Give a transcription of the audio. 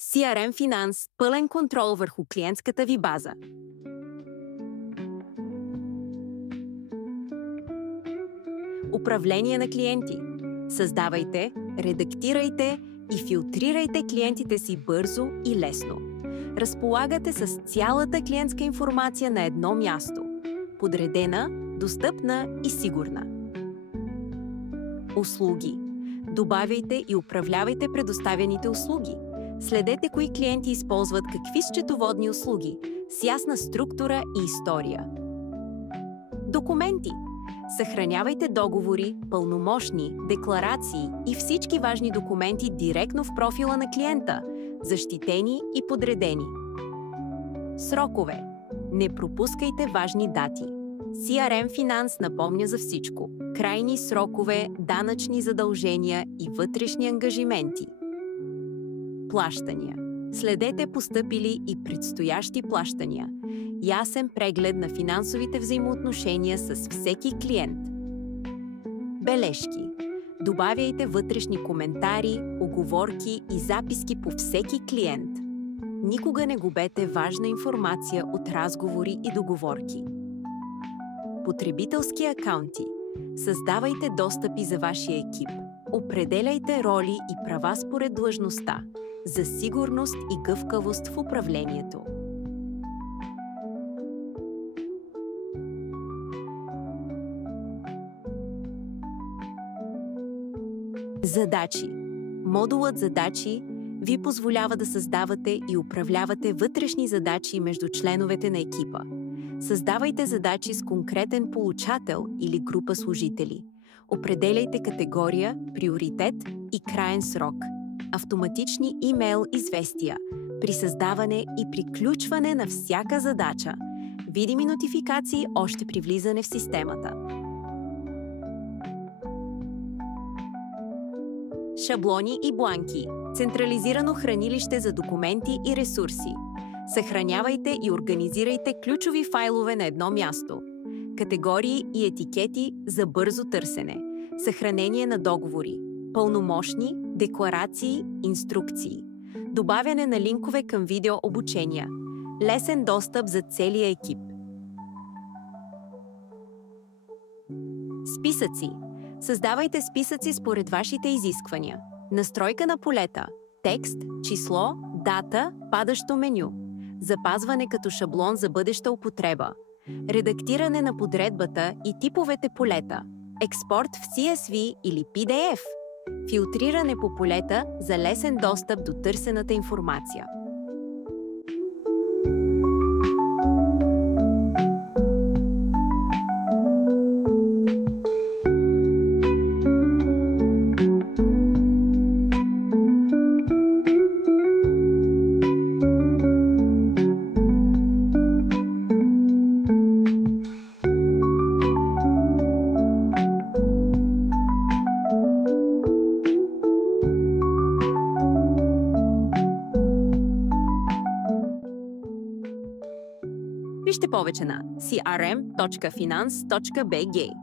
CRM Finance – пълен контрол върху клиентската ви база. Управление на клиенти. Създавайте, редактирайте и филтрирайте клиентите си бързо и лесно. Разполагате с цялата клиентска информация на едно място. Подредена, достъпна и сигурна. Услуги. Добавяйте и управлявайте предоставяните услуги. Следете кои клиенти използват какви счетоводни услуги, с ясна структура и история. Документи. Съхранявайте договори, пълномощни, декларации и всички важни документи директно в профила на клиента, защитени и подредени. Срокове. Не пропускайте важни дати. CRM Finance напомня за всичко. Крайни срокове, данъчни задължения и вътрешни ангажименти. Плащания. Следете постъпили и предстоящи плащания. Ясен преглед на финансовите взаимоотношения с всеки клиент. Бележки. Добавяйте вътрешни коментари, уговорки и записки по всеки клиент. Никога не губете важна информация от разговори и договорки. Потребителски акаунти. Създавайте достъпи за вашия екип. Определяйте роли и права според длъжността, за сигурност и гъвкавост в управлението. Задачи. Модулът задачи ви позволява да създавате и управлявате вътрешни задачи между членовете на екипа. Създавайте задачи с конкретен получател или група служители. Определяйте категория, приоритет и краен срок. Автоматични имейл известия при създаване и приключване на всяка задача. Видими нотификации още при влизане в системата. Шаблони и бланки. Централизирано хранилище за документи и ресурси. Съхранявайте и организирайте ключови файлове на едно място. Категории и етикети за бързо търсене. Съхранение на договори. Пълномощни, декларации, инструкции. Добавяне на линкове към видеообучения. Лесен достъп за целия екип. Списъци. Създавайте списъци според вашите изисквания. Настройка на полета. Текст, число, дата, падащо меню. Запазване като шаблон за бъдеща употреба. Редактиране на подредбата и типовете полета. Експорт в CSV или PDF. Филтриране по полета за лесен достъп до търсената информация. Вижте повече на crm.finance.bg.